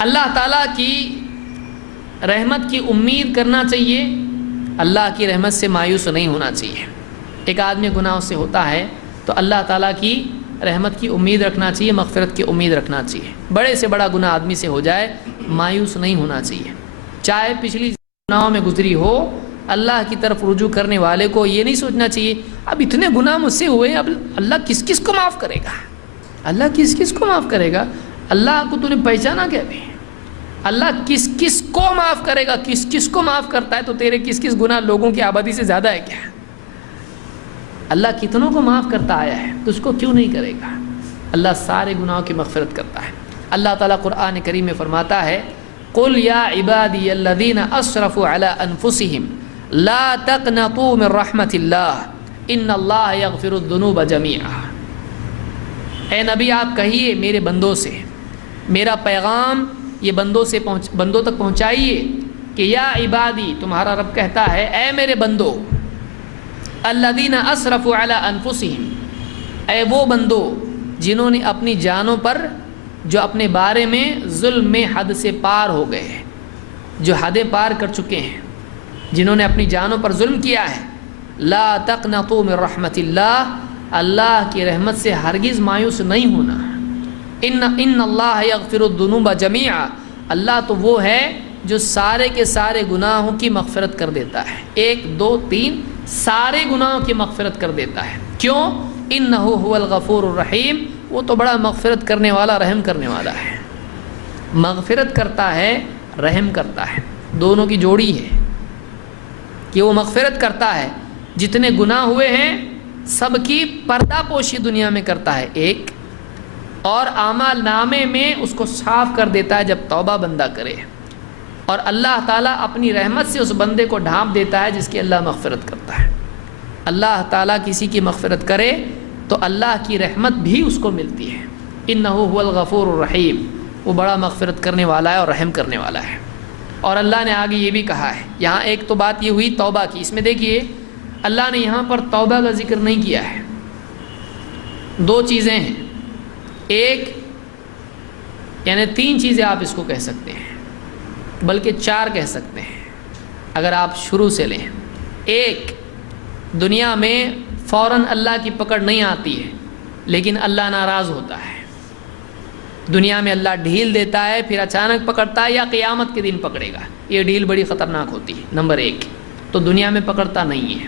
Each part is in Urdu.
اللہ تعالیٰ کی رحمت کی امید کرنا چاہیے، اللہ کی رحمت سے مایوس نہیں ہونا چاہیے۔ ایک آدمی گناہوں سے ہوتا ہے تو اللہ تعالیٰ کی رحمت کی امید رکھنا چاہیے، مغفرت کی امید رکھنا چاہیے۔ بڑے سے بڑا گناہ آدمی سے ہو جائے مایوس نہیں ہونا چاہیے، چاہے پچھلی گناہوں میں گزری ہو۔ اللہ کی طرف رجوع کرنے والے کو یہ نہیں سوچنا چاہیے اب اتنے گناہ مجھ سے ہوئے، اب اللہ کس کس کو معاف کرے گا، اللہ کس کس کو معاف کرے گا۔ اللہ کو تو نے پہچانا کیا بھی؟ اللہ کس کس کو معاف کرے گا، کس کس کو معاف کرتا ہے، تو تیرے کس کس گناہ لوگوں کی آبادی سے زیادہ ہے کیا؟ اللہ کتنوں کو معاف کرتا آیا ہے تو اس کو کیوں نہیں کرے گا؟ اللہ سارے گناہوں کی مغفرت کرتا ہے۔ اللہ تعالیٰ قرآن کریم میں فرماتا ہے قُلْ يَا عِبَادِيَ الَّذِينَ أَسْرَفُوا عَلَىٰ أَنفُسِهِمْ لَا تَقْنَطُوا مِن رَحْمَةِ اللَّهِ إِنَّ اللَّهَ يَغْفِرُ الذُّنُوبَ جَمِيعًا۔ اے نبی آپ کہیے میرے بندوں سے، میرا پیغام یہ بندوں تک پہنچائیے کہ یا عبادی، تمہارا رب کہتا ہے اے میرے بندو، الذین اسرفوا علی انفسہم، اے وہ بندو جنہوں نے اپنی جانوں پر، جو اپنے بارے میں ظلم میں حد سے پار ہو گئے ہیں، جو حدیں پار کر چکے ہیں، جنہوں نے اپنی جانوں پر ظلم کیا ہے، لا تقنطوا من رحمت اللہ، اللہ کی رحمت سے ہرگز مایوس نہیں ہونا۔ ان اللہ یغفر الذنوب جمیعا، اللہ تو وہ ہے جو سارے کے سارے گناہوں کی مغفرت کر دیتا ہے، 1 2 3 سارے گناہوں کی مغفرت کر دیتا ہے۔ کیوں؟ انہ هو الغفور الرحیم، وہ تو بڑا مغفرت کرنے والا، رحم کرنے والا ہے۔ مغفرت کرتا ہے، رحم کرتا ہے، دونوں کی جوڑی ہے کہ وہ مغفرت کرتا ہے، جتنے گناہ ہوئے ہیں سب کی پردہ پوشی دنیا میں کرتا ہے ایک، اور اعمال نامے میں اس کو صاف کر دیتا ہے جب توبہ بندہ کرے، اور اللہ تعالیٰ اپنی رحمت سے اس بندے کو ڈھانپ دیتا ہے جس کی اللہ مغفرت کرتا ہے۔ اللہ تعالیٰ کسی کی مغفرت کرے تو اللہ کی رحمت بھی اس کو ملتی ہے۔ انہ هو الغفور الرحیم، وہ بڑا مغفرت کرنے والا ہے اور رحم کرنے والا ہے۔ اور اللہ نے آگے یہ بھی کہا ہے، یہاں ایک تو بات یہ ہوئی توبہ کی، اس میں دیکھیے اللہ نے یہاں پر توبہ کا ذکر نہیں کیا ہے۔ 2 چیزیں ہیں، ایک یعنی 3 چیزیں آپ اس کو کہہ سکتے ہیں، بلکہ 4 کہہ سکتے ہیں اگر آپ شروع سے لیں۔ ایک، دنیا میں فوراً اللہ کی پکڑ نہیں آتی ہے، لیکن اللہ ناراض ہوتا ہے۔ دنیا میں اللہ ڈھیل دیتا ہے، پھر اچانک پکڑتا ہے، یا قیامت کے دن پکڑے گا۔ یہ ڈھیل بڑی خطرناک ہوتی ہے۔ نمبر 1 تو دنیا میں پکڑتا نہیں ہے۔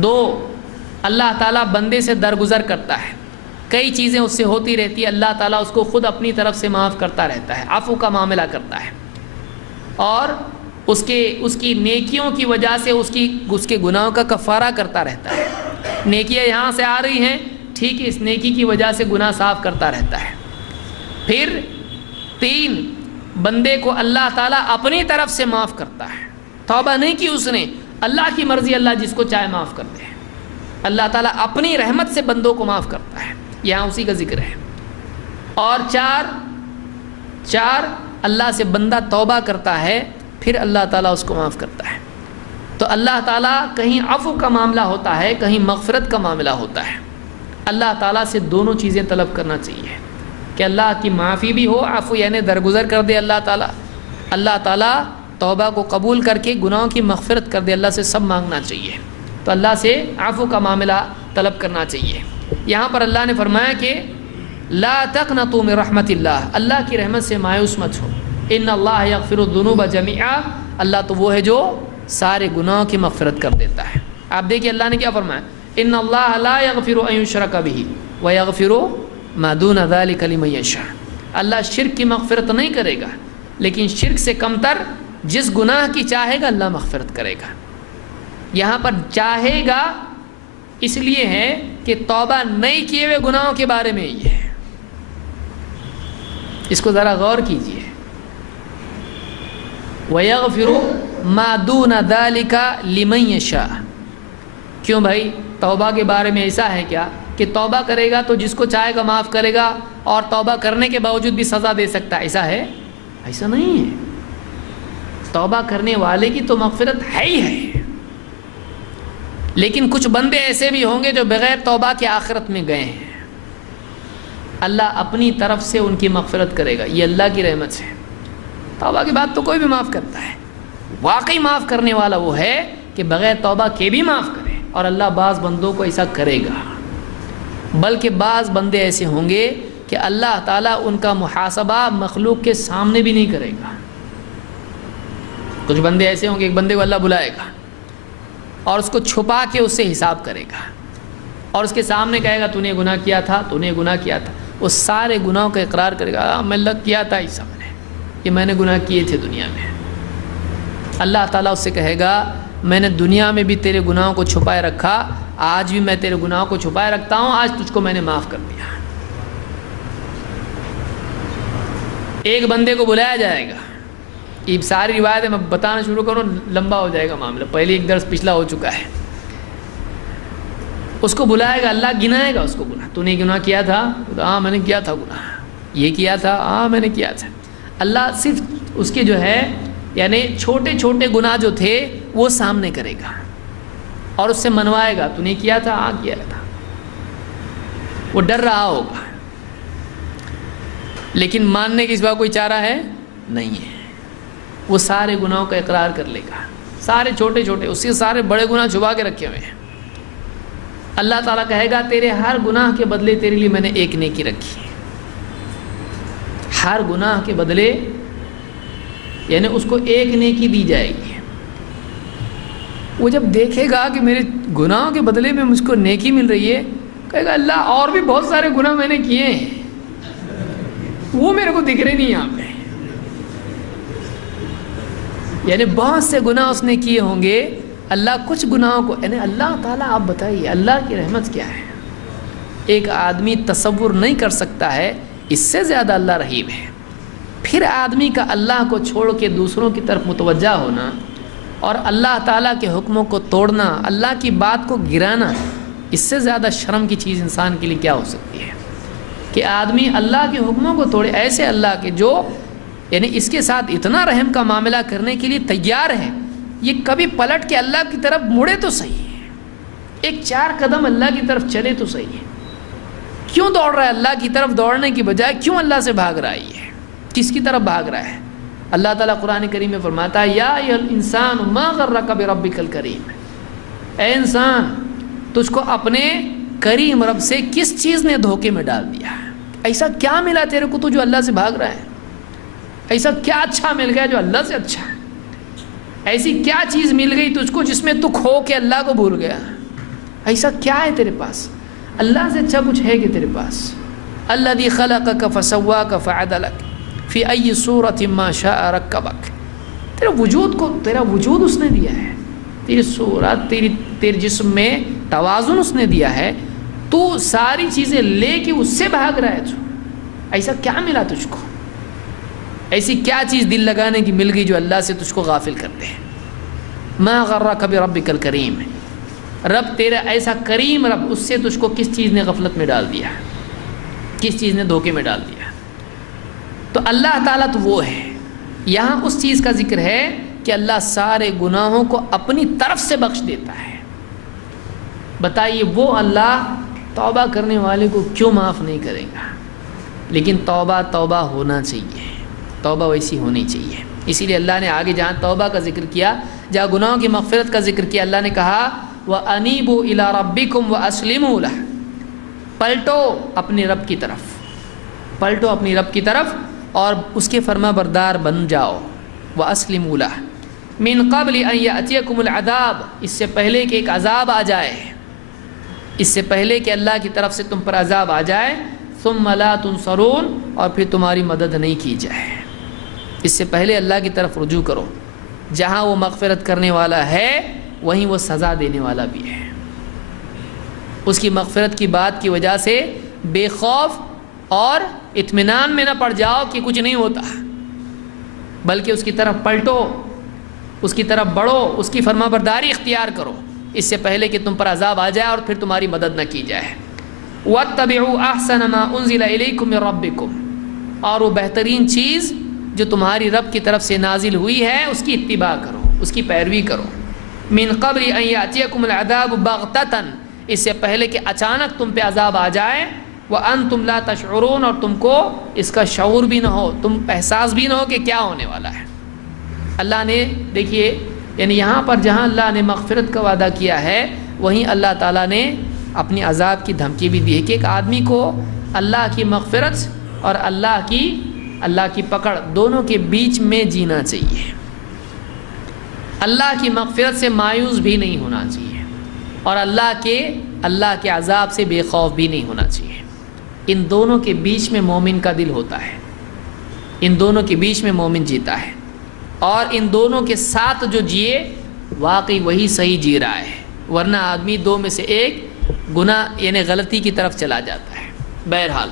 2، اللہ تعالیٰ بندے سے درگزر کرتا ہے، کئی چیزیں اس سے ہوتی رہتی ہے، اللہ تعالیٰ اس کو خود اپنی طرف سے معاف کرتا رہتا ہے، عفو کا معاملہ کرتا ہے، اور اس کی نیکیوں کی وجہ سے اس کے گناہوں کا کفارہ کرتا رہتا ہے۔ نیکیاں یہاں سے آ رہی ہیں، ٹھیک ہے، اس نیکی کی وجہ سے گناہ صاف کرتا رہتا ہے۔ پھر 3، بندے کو اللہ تعالیٰ اپنی طرف سے معاف کرتا ہے، توبہ نہیں کی اس نے، اللہ کی مرضی، اللہ جس کو چاہے معاف کر دے۔ اللہ تعالیٰ اپنی رحمت سے بندوں کو معاف کرتا ہے، یہاں اسی کا ذکر ہے۔ اور 4 اللہ سے بندہ توبہ کرتا ہے، پھر اللہ تعالیٰ اس کو معاف کرتا ہے۔ تو اللہ تعالیٰ کہیں عفو کا معاملہ ہوتا ہے، کہیں مغفرت کا معاملہ ہوتا ہے۔ اللہ تعالیٰ سے دونوں چیزیں طلب کرنا چاہیے کہ اللہ کی معافی بھی ہو، عفو یعنی درگزر کر دے اللہ تعالیٰ، اللہ تعالیٰ توبہ کو قبول کر کے گناہوں کی مغفرت کر دے، اللہ سے سب مانگنا چاہیے۔ تو اللہ سے عفو کا معاملہ طلب کرنا چاہیے۔ یہاں پر اللہ نے فرمایا کہ لا تقنطوا من رحمت اللہ، اللہ کی رحمت سے مایوس مت ہو۔ ان اللہ یغفر الذنوب جميعا، اللہ تو وہ ہے جو سارے گناہوں کی مغفرت کر دیتا ہے۔ آپ دیکھیے اللہ نے کیا فرمایا، ان اللہ لا یغفر ان یشرک بہ ویغفر ما دون ذلک لمن یشاء، اللہ شرک کی مغفرت نہیں کرے گا، لیکن شرک سے کمتر جس گناہ کی چاہے گا اللہ مغفرت کرے گا۔ یہاں پر چاہے گا اس لیے ہے کہ توبہ نہیں کیے ہوئے گناہوں کے بارے میں یہ ہے، اس کو ذرا غور کیجیے۔ وَيَغْفِرُ مَا دُونَ ذَلِكَ لِمَن يَشَاءُ، کیوں بھائی توبہ کے بارے میں ایسا ہے کیا کہ توبہ کرے گا تو جس کو چاہے گا معاف کرے گا، اور توبہ کرنے کے باوجود بھی سزا دے سکتا ہے، ایسا ہے؟ ایسا نہیں ہے۔ توبہ کرنے والے کی تو مغفرت ہے ہی ہے، لیکن کچھ بندے ایسے بھی ہوں گے جو بغیر توبہ کے آخرت میں گئے ہیں، اللہ اپنی طرف سے ان کی مغفرت کرے گا، یہ اللہ کی رحمت ہے۔ توبہ کے بعد تو کوئی بھی معاف کرتا ہے. واقعی معاف کرنے والا وہ ہے کہ بغیر توبہ کے بھی معاف کرے. اور اللہ بعض بندوں کو ایسا کرے گا، بلکہ بعض بندے ایسے ہوں گے کہ اللہ تعالیٰ ان کا محاسبہ مخلوق کے سامنے بھی نہیں کرے گا. کچھ بندے ایسے ہوں گے، ایک بندے کو اللہ بلائے گا اور اس کو چھپا کے اس سے حساب کرے گا اور اس کے سامنے کہے گا تو نے گناہ کیا تھا، تو نے گناہ کیا تھا. وہ سارے گناہوں کا اقرار کرے گا، میں اللہ کیا تھا ایسا یہ میں نے گناہ کیے تھے دنیا میں. اللہ تعالیٰ اس سے کہے گا میں نے دنیا میں بھی تیرے گناہوں کو چھپائے رکھا، آج بھی میں تیرے گناہوں کو چھپائے رکھتا ہوں، آج تجھ کو میں نے معاف کر دیا. ایک بندے کو بلایا جائے گا. یہ ساری روایتیں میں بتانا شروع کروں لمبا ہو جائے گا معاملہ، پہلے ایک درس پچھلا ہو چکا ہے. اس کو بلائے گا، اللہ گنائے گا اس کو گناہ. تو نے گناہ کیا تھا؟ ہاں میں نے کیا تھا گناہ. یہ کیا تھا؟ ہاں میں نے کیا تھا. اللہ صرف اس کے جو ہے یعنی چھوٹے چھوٹے گناہ جو تھے وہ سامنے کرے گا اور اس سے منوائے گا، تو نے کیا تھا؟ ہاں کیا تھا. وہ ڈر رہا ہوگا لیکن ماننے کی اس بات کوئی چارہ ہے نہیں ہے. وہ سارے گناہوں کا اقرار کر لے گا، سارے چھوٹے چھوٹے، اس سے سارے بڑے گناہ چھپا کے رکھے ہوئے ہیں. اللہ تعالیٰ کہے گا تیرے ہر گناہ کے بدلے تیرے لیے میں نے ایک نیکی رکھی ہے. ہر گناہ کے بدلے یعنی اس کو ایک نیکی دی جائے گی. وہ جب دیکھے گا کہ میرے گناہوں کے بدلے میں مجھ کو نیکی مل رہی ہے، کہے گا اللہ اور بھی بہت سارے گناہ میں نے کیے ہیں، وہ میرے کو دکھ رہے نہیں یہاں پہ. یعنی بہت سے گناہ اس نے کیے ہوں گے. اللہ کچھ گناہوں کو یعنی اللہ تعالیٰ آپ بتائیے اللہ کی رحمت کیا ہے. ایک آدمی تصور نہیں کر سکتا ہے اس سے زیادہ اللہ رحیم ہے. پھر آدمی کا اللہ کو چھوڑ کے دوسروں کی طرف متوجہ ہونا اور اللہ تعالیٰ کے حکموں کو توڑنا، اللہ کی بات کو گرانا، اس سے زیادہ شرم کی چیز انسان کے لیے کیا ہو سکتی ہے کہ آدمی اللہ کے حکموں کو توڑے. ایسے اللہ کے جو یعنی اس کے ساتھ اتنا رحم کا معاملہ کرنے کے لیے تیار ہے، یہ کبھی پلٹ کے اللہ کی طرف مڑے تو صحیح ہے، ایک 4 قدم اللہ کی طرف چلے تو صحیح ہے. کیوں دوڑ رہا ہے اللہ کی طرف؟ دوڑنے کی بجائے کیوں اللہ سے بھاگ رہا ہے؟ یہ کس کی طرف بھاگ رہا ہے؟ اللہ تعالیٰ قرآن کریم میں فرماتا ہے یا ایھا الانسان ما غرک بربک الکریم. اے انسان تجھ کو اپنے کریم رب سے کس چیز نے دھوکے میں ڈال دیا؟ ایسا کیا ملا تیرے کو تو جو اللہ سے بھاگ رہا ہے؟ ایسا کیا اچھا مل گیا جو اللہ سے اچھا ہے؟ ایسی کیا چیز مل گئی تجھ کو جس میں تو کھو کے اللہ کو بھول گیا؟ ایسا کیا ہے تیرے پاس؟ اللہ سے اچھا کچھ ہے کہ تیرے پاس؟ الذی خلقک فسواک فعدلک فی ای صورت ما شاء رکبک. تیرے وجود کو، تیرا وجود اس نے دیا ہے، تیری صورت، تیرے جسم میں توازن اس نے دیا ہے، تو ساری چیزیں لے کے اس سے بھاگ رہا ہے. تو ایسا کیا ملا تجھ کو؟ ایسی کیا چیز دل لگانے کی مل گئی جو اللہ سے تجھ کو غافل کر دے؟ ما غرک بربک الکریم. رب تیرا ایسا کریم رب، اس سے تجھ کو کس چیز نے غفلت میں ڈال دیا؟ کس چیز نے دھوکے میں ڈال دیا؟ تو اللہ تعالیٰ تو وہ ہے. یہاں اس چیز کا ذکر ہے کہ اللہ سارے گناہوں کو اپنی طرف سے بخش دیتا ہے. بتائیے وہ اللہ توبہ کرنے والے کو کیوں معاف نہیں کرے گا؟ لیکن توبہ ہونا چاہیے، توبہ ویسی ہونی چاہیے. اسی لیے اللہ نے آگے جہاں توبہ کا ذکر کیا، جہاں گناہوں کی مغفرت کا ذکر کیا، اللہ نے کہا وَأَنِيبُوا إِلَىٰ رَبِّكُمْ وَأَسْلِمُوا لَهُ. پلٹو اپنے رب کی طرف، پلٹو اپنی رب کی طرف اور اس کے فرما بردار بن جاؤ. وَأَسْلِمُوا لَهُ مِن قَبْلِ أَن يَأْتِيَكُمُ الْعَذَابُ. اس سے پہلے کہ ایک عذاب آ جائے، اس سے پہلے کہ اللہ کی طرف سے تم پر عذاب آ جائے. ثُمَّ لَا تُنصَرُونَ. اور پھر تمہاری مدد نہیں کی جائے. اس سے پہلے اللہ کی طرف رجوع کرو. جہاں وہ مغفرت کرنے والا ہے وہیں وہ سزا دینے والا بھی ہے. اس کی مغفرت کی بات کی وجہ سے بے خوف اور اطمینان میں نہ پڑ جاؤ کہ کچھ نہیں ہوتا، بلکہ اس کی طرف پلٹو، اس کی طرف بڑھو، اس کی فرما برداری اختیار کرو اس سے پہلے کہ تم پر عذاب آ جائے اور پھر تمہاری مدد نہ کی جائے. وَاتَّبِعُوا أَحْسَنَ مَا أُنزِلَ إِلَيْكُم مِّن رَّبِّكُمْ. اور وہ بہترین چیز جو تمہاری رب کی طرف سے نازل ہوئی ہے اس کی اتباع کرو، اس کی پیروی کرو. مِن قَبْلِ أَن يَأْتِيَكُمُ الْعَذَابُ بَغْتَةً. اس سے پہلے کہ اچانک تم پہ عذاب آ جائے. وَأَنْتُمْ لَا تَشْعُرُونَ، اور تم کو اس کا شعور بھی نہ ہو، تم احساس بھی نہ ہو کہ کیا ہونے والا ہے۔ اللہ نے دیکھیے، یعنی یہاں پر جہاں اللہ نے مغفرت کا وعدہ کیا ہے، وہیں اللہ تعالیٰ نے اپنی عذاب کی دھمکی بھی دی ہے کہ ایک آدمی کو اللہ کی مغفرت اور اللہ کی پکڑ دونوں کے بیچ میں جینا چاہیے۔ اللہ کی مغفرت سے مایوس بھی نہیں ہونا چاہیے، اور اللہ کے عذاب سے بے خوف بھی نہیں ہونا چاہیے۔ ان دونوں کے بیچ میں مومن کا دل ہوتا ہے، ان دونوں کے بیچ میں مومن جیتا ہے، اور ان دونوں کے ساتھ جو جیے واقعی وہی صحیح جی رہا ہے، ورنہ آدمی دو میں سے ایک گناہ یعنی غلطی کی طرف چلا جاتا ہے۔ بہرحال